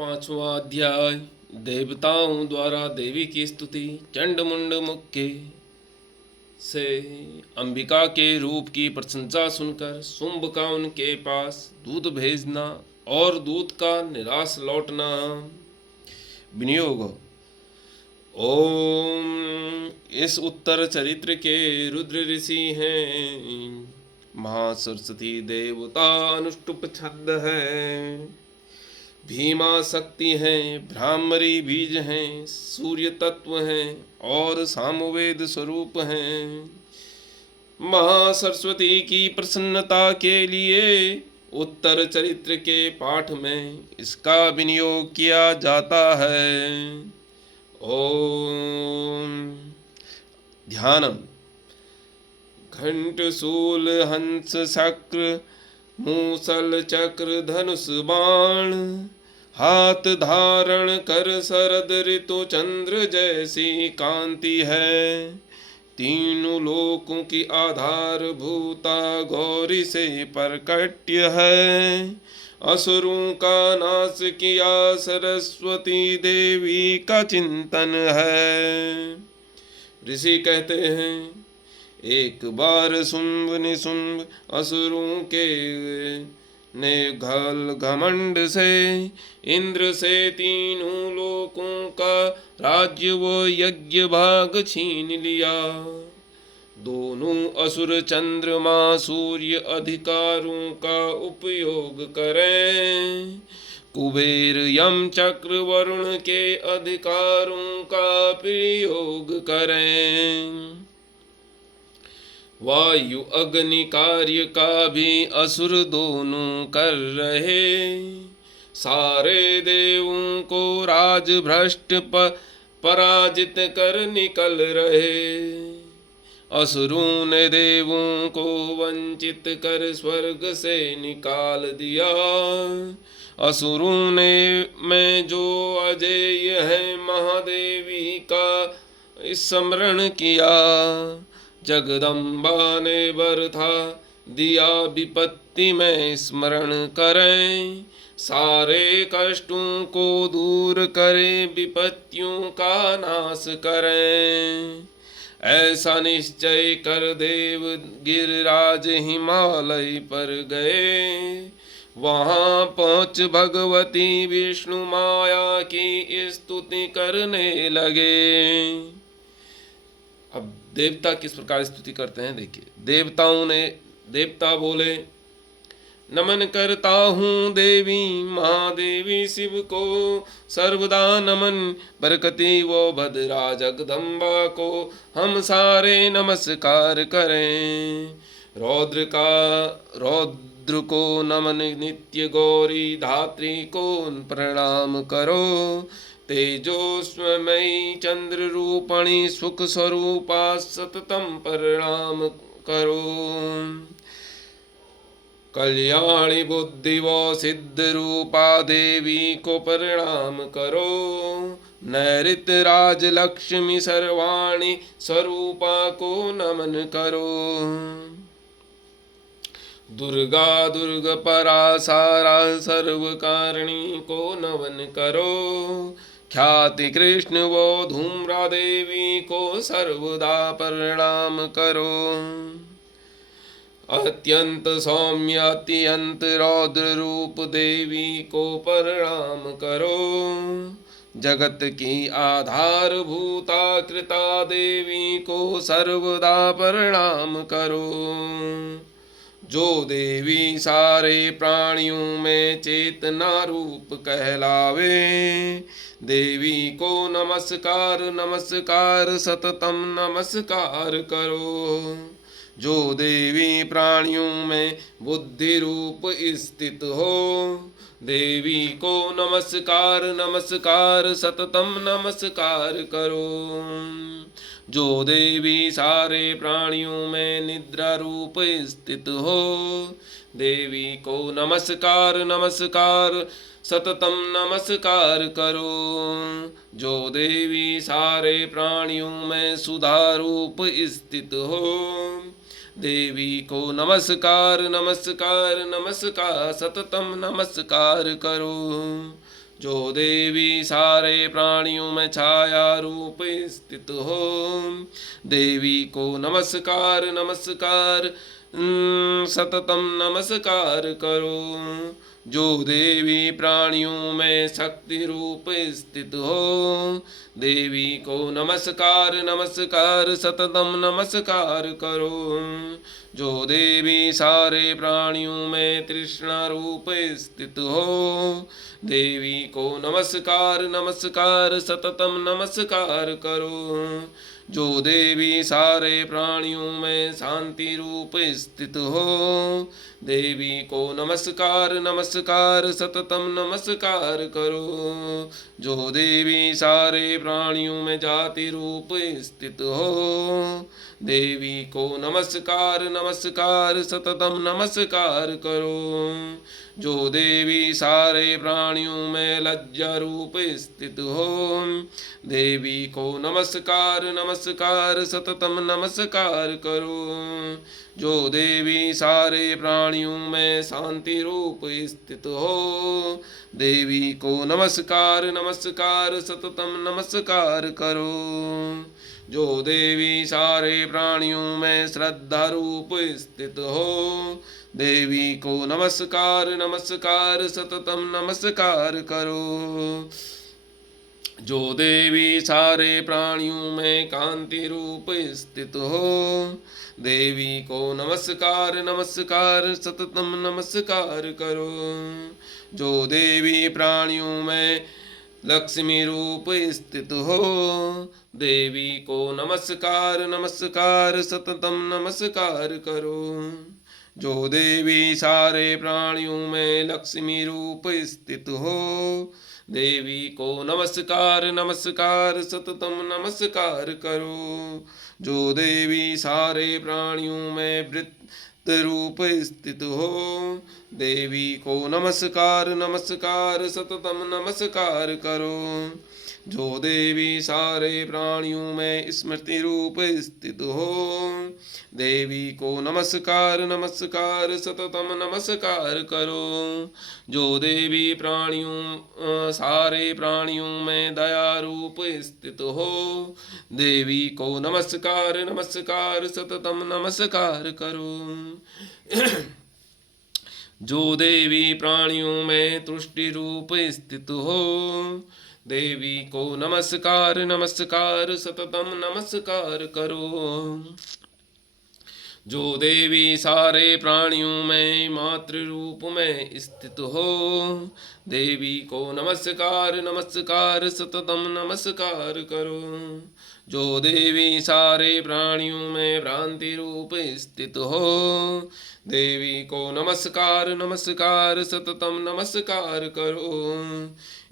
पांचवा अध्याय। देवताओं द्वारा देवी की स्तुति। चंड मुंड मुक्के से अंबिका के रूप की प्रशंसा सुनकर शुंभ का उनके पास दूत भेजना और दूत का निराश लौटना। विनियोग। ओम। इस उत्तर चरित्र के रुद्र ऋषि हैं। महासरस्वती देवता अनुष्टुप छंद है। भीमा शक्ति हैं, भ्रामरी बीज हैं, सूर्य तत्व हैं और सामवेद स्वरूप हैं। महासरस्वती की प्रसन्नता के लिए उत्तर चरित्र के पाठ में इसका विनियोग किया जाता है। ओम। ध्यानम। घंट शूल हंस शक्र मूसल चक्र धनुष बाण हाथ धारण कर शरद ऋतु चंद्र जैसी कांति है। तीनों लोकों की आधार भूता गौरी से प्रकट्य है। असुरों का नाश किया सरस्वती देवी का चिंतन है। ऋषि कहते हैं, एक बार शुंभ निशुंभ असुरों के ने घमंड से इंद्र से तीनों लोकों का राज्य व यज्ञ भाग छीन लिया। दोनों असुर चंद्रमा सूर्य अधिकारों का उपयोग करें। कुबेर यम चक्र वरुण के अधिकारों का प्रयोग करें। वायु अग्नि कार्य का भी असुर दोनों कर रहे। सारे देवों को राज भ्रष्ट पराजित कर निकल रहे। असुरों ने देवों को वंचित कर स्वर्ग से निकाल दिया। असुरों ने में जो अजेय है महादेवी का स्मरण किया। जगदम्बा ने बरथा दिया विपत्ति में स्मरण करें। सारे कष्टों को दूर करे विपत्तियों का नाश करें। ऐसा निश्चय कर देव गिरिराज हिमालय पर गए। वहां पहुंच भगवती विष्णु माया की स्तुति करने लगे। अब देवता किस प्रकार स्तुति करते हैं देखिए। देवता बोले, नमन करता हूँ देवी महादेवी शिव को सर्वदा नमन। बरकती वो भद्रा जगदम्बा को हम सारे नमस्कार करें। रौद्र को नमन नित्य गौरी धात्री को प्रणाम करो। तेजोस्मयी चंद्र रूपणी सुख स्वरूपा सततम प्रणाम करो। कल्याणी बुद्धि व सिद्ध रूपा देवी को प्रणाम करो। नैऋत राज लक्ष्मी सर्वाणी स्वरूपा को नमन करो। दुर्गा दुर्ग परासारा सर्वकारिणी को नमन करो। ख्याति कृष्ण वो धूम्रा देवी को सर्वदा प्रणाम करो। अत्यंत सौम्य अत्यंत रौद्र रूप देवी को प्रणाम करो। जगत की आधार भूता कृता देवी को सर्वदा प्रणाम करो। जो देवी सारे प्राणियों में चेतना रूप कहलावे। देवी को नमस्कार नमस्कार सततम नमस्कार करो। जो देवी प्राणियों में बुद्धि रूप स्थित हो। देवी को नमस्कार नमस्कार सततम नमस्कार करो। जो देवी सारे प्राणियों में निद्रा रूप स्थित हो। देवी को नमस्कार नमस्कार सततम नमस्कार करो। जो देवी सारे प्राणियों में सुधा रूप स्थित हो। देवी को नमस्कार नमस्कार नमस्कार सततम नमस्कार करो। जो देवी सारे प्राणियों में छाया रूप स्थित हो। देवी को नमस्कार नमस्कार सततम नमस्कार करो। जो देवी प्राणियों में शक्ति रूप स्थित हो। देवी को नमस्कार नमस्कार सततम नमस्कार करो। जो देवी सारे प्राणियों में तृष्णा रूप स्थित हो। देवी को नमस्कार नमस्कार सततम नमस्कार करो। जो देवी सारे प्राणियों में शांति रूप स्थित हो। देवी को नमस्कार नमस्कार सततम नमस्कार करो। जो देवी सारे प्राणियों में जाति रूप स्थित हो। देवी को नमस्कार नमस्कार सततम नमस्कार करो। जो देवी सारे प्राणियों में लज्जा रूप स्थित हो। देवी को नमस्कार नमस्कार सततम नमस्कार करो। जो देवी सारे प्राणियों में शांति रूप स्थित हो। देवी को नमस्कार नमस्कार सततम नमस्कार करो। जो देवी सारे प्राणियों में श्रद्धा रूप स्थित हो। देवी को नमस्कार नमस्कार सततम नमस्कार करो। जो देवी सारे प्राणियों में कांति रूप स्थित हो। देवी को नमस्कार नमस्कार सततम नमस्कार करो। जो देवी प्राणियों में लक्ष्मी रूप स्थित हो। देवी को नमस्कार नमस्कार सततम नमस्कार करो। जो देवी सारे प्राणियों में लक्ष्मी रूप स्थित हो। देवी को नमस्कार नमस्कार सततम नमस्कार करो। जो देवी सारे प्राणियों में वृत्त रूप स्थित हो। देवी को नमस्कार नमस्कार सततम नमस्कार करो। जो देवी सारे प्राणियों में स्मृति रूप स्थित हो। देवी को नमस्कार नमस्कार सततम नमस्कार करो। जो देवी प्राणियों सारे प्राणियों में दया रूप स्थित हो। देवी को नमस्कार नमस्कार सततम नमस्कार करो। जो देवी प्राणियों में तुष्टि रूप स्थित हो। देवी को नमस्कार नमस्कार सततम नमस्कार करो। जो देवी सारे प्राणियों में मातृ रूप में स्थित हो। देवी को नमस्कार नमस्कार सततम नमस्कार करो। जो देवी सारे प्राणियों में भ्रांति रूप स्थित हो। देवी को नमस्कार नमस्कार सततम नमस्कार करो।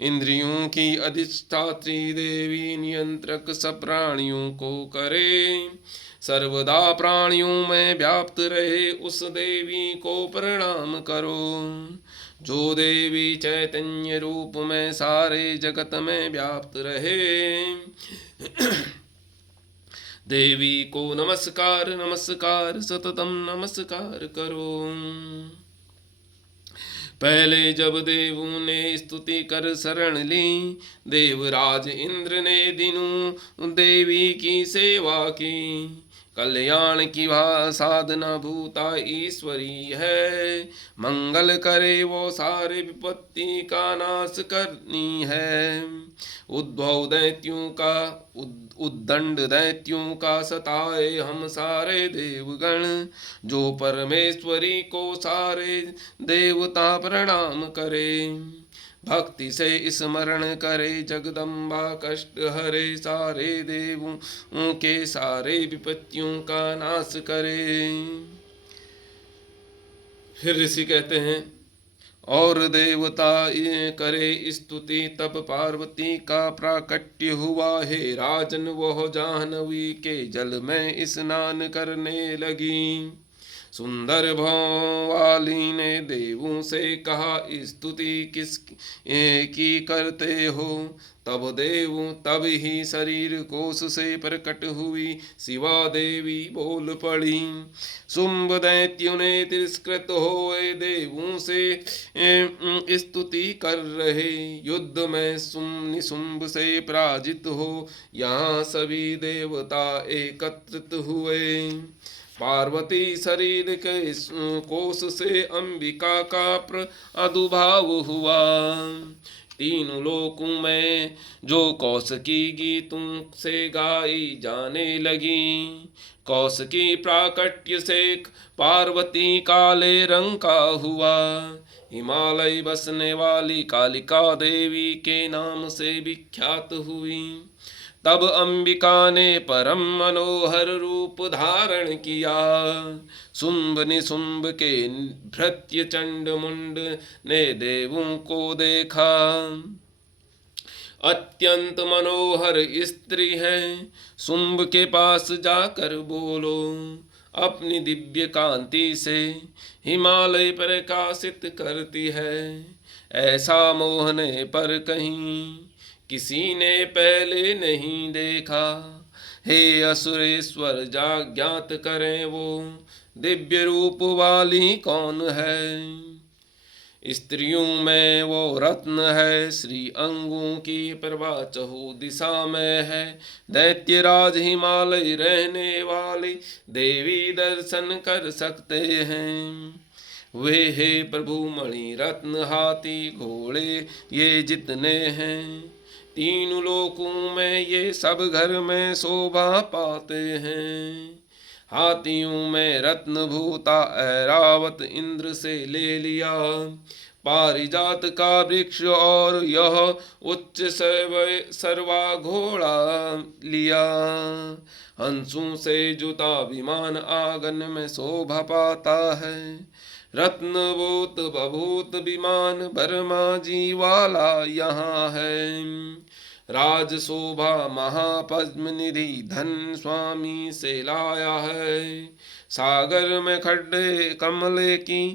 इंद्रियों की अधिष्ठात्री देवी नियंत्रक सब प्राणियों को करे। सर्वदा प्राणियों में व्याप्त रहे उस देवी को प्रणाम करो। जो देवी चैतन्य रूप में सारे जगत में व्याप्त रहे। देवी को नमस्कार नमस्कार सततम नमस्कार करो। पहले जब देवों ने स्तुति कर शरण ली। देवराज इंद्र ने दिनों देवी की सेवा की। कल्याण की साधना भूता ईश्वरी है। मंगल करे वो सारे विपत्ति का नाश करनी है। उद्भव दैत्यों का उद्दंड दैत्यों का सताए हम सारे देवगण। जो परमेश्वरी को सारे देवता प्रणाम करे। भक्ति से स्मरण करे जगदम्बा कष्ट हरे। सारे देवों के सारे विपत्तियों का नाश करे। फिर ऋषि कहते हैं और देवता ये करे स्तुति तब पार्वती का प्राकट्य हुआ। हे राजन वह जाह्नवी के जल में स्नान करने लगी। सुंदर भौं वाली ने देवों से कहा, स्तुति किस की करते हो? तब ही शरीर कोश से प्रकट हुई शिवा देवी बोल पड़ी। शुंभ दैत्यों ने तिरस्कृत होए देवों से स्तुति कर रहे, युद्ध में निशुंभ से पराजित हो यहाँ सभी देवता एकत्रित हुए। पार्वती शरीर के कोश से अंबिका का प्रादुर्भाव हुआ। तीनों लोकों में जो कौशिकी गीतों से गाई जाने लगी। कौशिकी प्राकट्य से पार्वती काले रंग का हुआ। हिमालय बसने वाली कालिका देवी के नाम से विख्यात हुई। तब अंबिका ने परम मनोहर रूप धारण किया। शुंभ निशुंभ के भृत्य चंड मुंड ने देवों को देखा। अत्यंत मनोहर स्त्री है, शुंभ के पास जाकर बोलो, अपनी दिव्य कांति से हिमालय प्रकाशित करती है। ऐसा मोहने पर कहीं किसी ने पहले नहीं देखा। हे असुरेश्वर, ज्ञात करें वो दिव्य रूप वाली कौन है? स्त्रियों में वो रत्न है, श्री अंगों की प्रभा चहु दिशा में है। दैत्यराज हिमालय रहने वाली देवी दर्शन कर सकते हैं। वे हे प्रभु मणि रत्न हाथी घोड़े ये जितने हैं, तीनों लोकों में ये सब घर में शोभा पाते हैं। हाथियों में रत्न भूता ऐरावत इंद्र से ले लिया। पारिजात का वृक्ष और यह उच्च सर्वा घोड़ा लिया। हंसों से जुता विमान आंगन में शोभा पाता है। रत्नभूत बभूत विमान बर्मा जी वाला यहाँ है। राज शोभा महापद्म निधि धन स्वामी से लाया है। सागर में खड्डे कमले की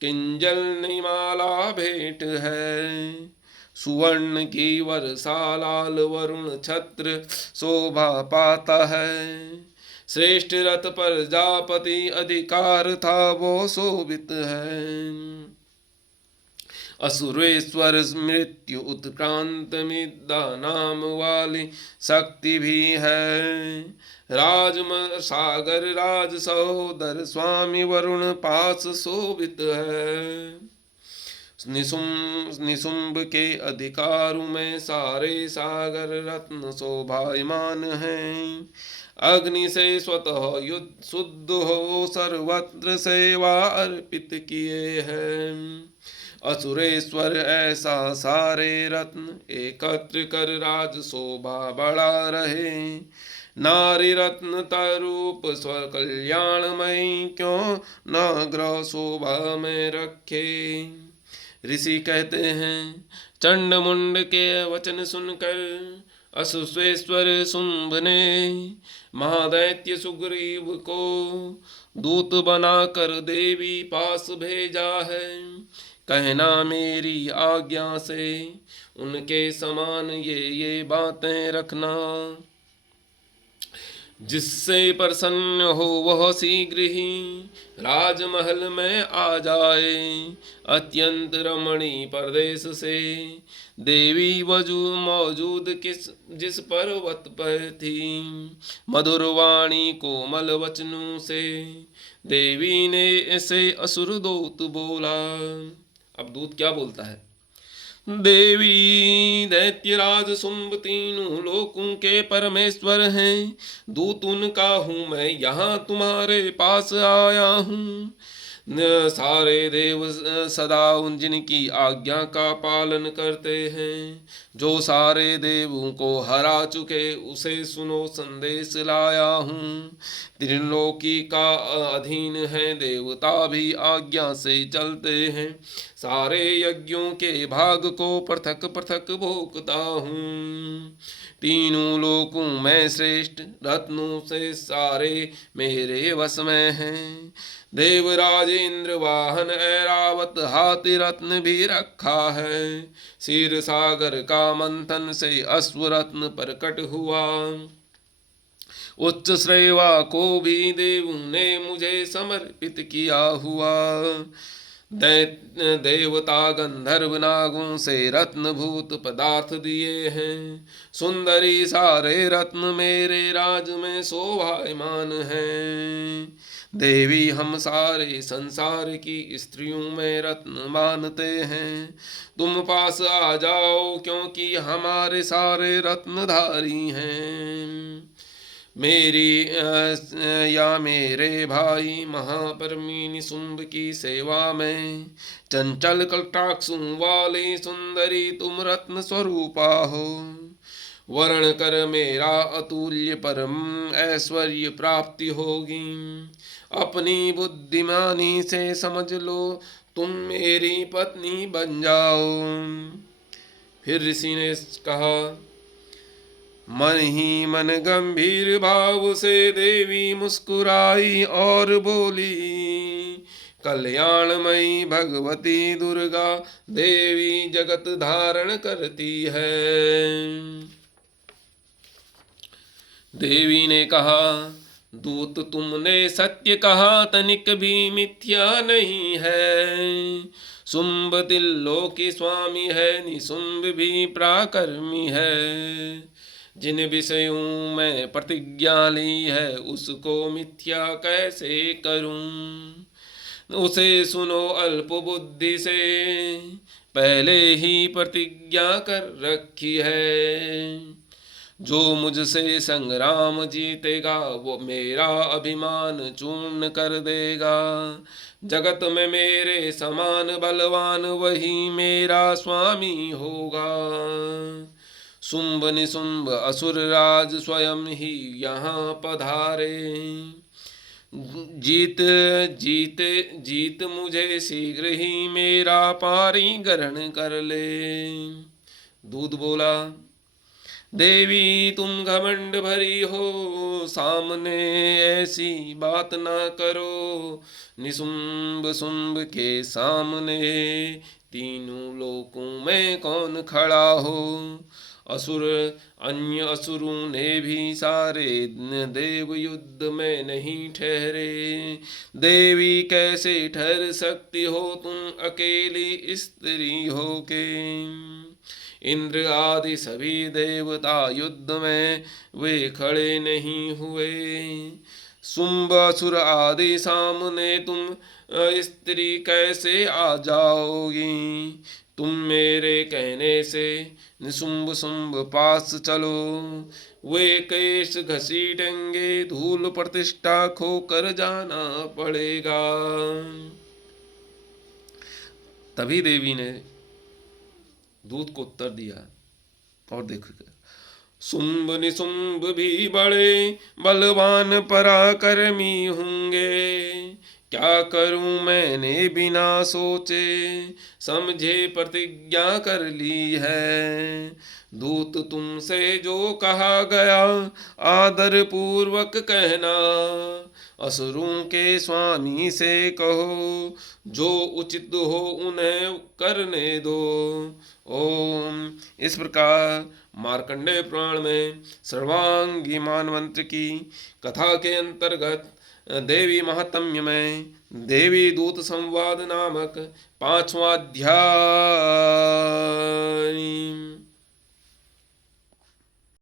किंजल निमाला भेंट है। सुवर्ण की वर्षा लाल वरुण छत्र शोभा पाता है। श्रेष्ठ रथ पर जापति अधिकार था वो शोभित है। असुरेश्वर मृत्यु उत्क्रांत मिद्दा नाम वाली शक्ति भी है। राज सागर राज सहोदर स्वामी वरुण पास शोभित है। निशुंभ के अधिकारों में सारे सागर रत्न शोभायमान हैं। अग्नि से स्वतः युद्ध शुद्ध हो सर्वत्र सेवा अर्पित किए हैं। असुरेश्वर ऐसा सारे रत्न एकत्र कर राज शोभा बढ़ा रहे। नारी रत्न तरूप स्व कल्याणमयी क्यों न ग्रह शोभा में रखे। ऋषि कहते हैं, चंड मुंड के वचन सुनकर असुरेश्वर शुंभ ने महादैत्य सुग्रीव को दूत बनाकर देवी पास भेजा है। कहना मेरी आज्ञा से उनके समान ये बातें रखना। जिससे प्रसन्न हो वह शीघ्र ही राजमहल में आ जाए। अत्यंत रमणी प्रदेश से देवी मौजूद जिस पर्वत पर थी। मधुर वाणी कोमल वचनों से देवी ने ऐसे असुर दूत बोला। अब दूत क्या बोलता है? देवी दैत्यराज शुंभ तीनों लोकों के परमेश्वर हैं। दूत उनका हूँ मैं, यहाँ तुम्हारे पास आया हूँ। सारे देव सदा उन जिनकी आज्ञा का पालन करते हैं। जो सारे देवों को हरा चुके उसे सुनो संदेश लाया हूँ। त्रिलोकी का अधीन है, देवता भी आज्ञा से चलते हैं। सारे यज्ञों के भाग को पृथक पृथक भोगता हूँ। तीनों लोकों में श्रेष्ठ रत्नों से सारे मेरे वश में हैं। देवराज इंद्र वाहन ऐरावत हाथी रत्न भी रखा है। क्षीर सागर का मंथन से अश्व रत्न प्रकट हुआ। उच्च श्रेवा को भी देव ने मुझे समर्पित किया हुआ। देवता गंधर्व नागों से रत्न भूत पदार्थ दिए हैं। सुंदरी सारे रत्न मेरे राज में शोभायमान हैं। देवी हम सारे संसार की स्त्रियों में रत्न मानते हैं। तुम पास आ जाओ क्योंकि हमारे सारे रत्नधारी हैं। मेरे भाई महापरमी निशुंभ की सेवा में चंचल कटाक्षों वाली सुंदरी तुम रत्न स्वरूपा हो। वर्ण कर मेरा अतुल्य परम ऐश्वर्य प्राप्ति होगी। अपनी बुद्धिमानी से समझ लो तुम मेरी पत्नी बन जाओ। फिर ऋषि ने कहा, मन ही मन गंभीर भाव से देवी मुस्कुराई और बोली, कल्याणमयी भगवती दुर्गा देवी जगत धारण करती है। देवी ने कहा, दूत तुमने सत्य कहा, तनिक भी मिथ्या नहीं है। शुंभ त्रिलोकी स्वामी है, निशुंभ भी पराक्रमी है। जिन विषयों में प्रतिज्ञा ली है उसको मिथ्या कैसे करूं। उसे सुनो अल्प बुद्धि से, पहले ही प्रतिज्ञा कर रखी है। जो मुझसे संग्राम जीतेगा वो मेरा अभिमान चूर्ण कर देगा। जगत में मेरे समान बलवान वही मेरा स्वामी होगा। शुंभ निशुंभ असुर राज स्वयं ही यहाँ पधारे। जीत मुझे शीघ्र ही मेरा पारी ग्रहण कर ले। दूत बोला, देवी तुम घमंड भरी हो, सामने ऐसी बात ना करो। निशुंभ शुंभ के सामने तीनों लोकों में कौन खड़ा हो। अन्य असुरों ने भी सारे देव युद्ध में नहीं ठहरे। देवी कैसे ठहर सकती हो तुम अकेली स्त्री होके। इंद्र आदि सभी देवता युद्ध में वे खड़े नहीं हुए। शुंभ असुर आदि सामने तुम स्त्री कैसे आ जाओगी। तुम मेरे कहने से निशुंभ शुंभ पास चलो। वे केश घसीटेंगे, धूल प्रतिष्ठा खोकर जाना पड़ेगा। तभी देवी ने दूत को उत्तर दिया, और देखो, शुंभ निशुंभ भी बड़े बलवान पराक्रमी होंगे। क्या करूं मैंने बिना सोचे समझे प्रतिज्ञा कर ली है। दूत तुमसे जो कहा गया आदर पूर्वक कहना। असुरों के स्वामी से कहो जो उचित हो उन्हें करने दो। ओम। इस प्रकार मार्कंडेय पुराण में सर्वांगी मानवंत्र की कथा के अंतर्गत देवी महात्म्य में देवी दूत संवाद नामक 5वां अध्याय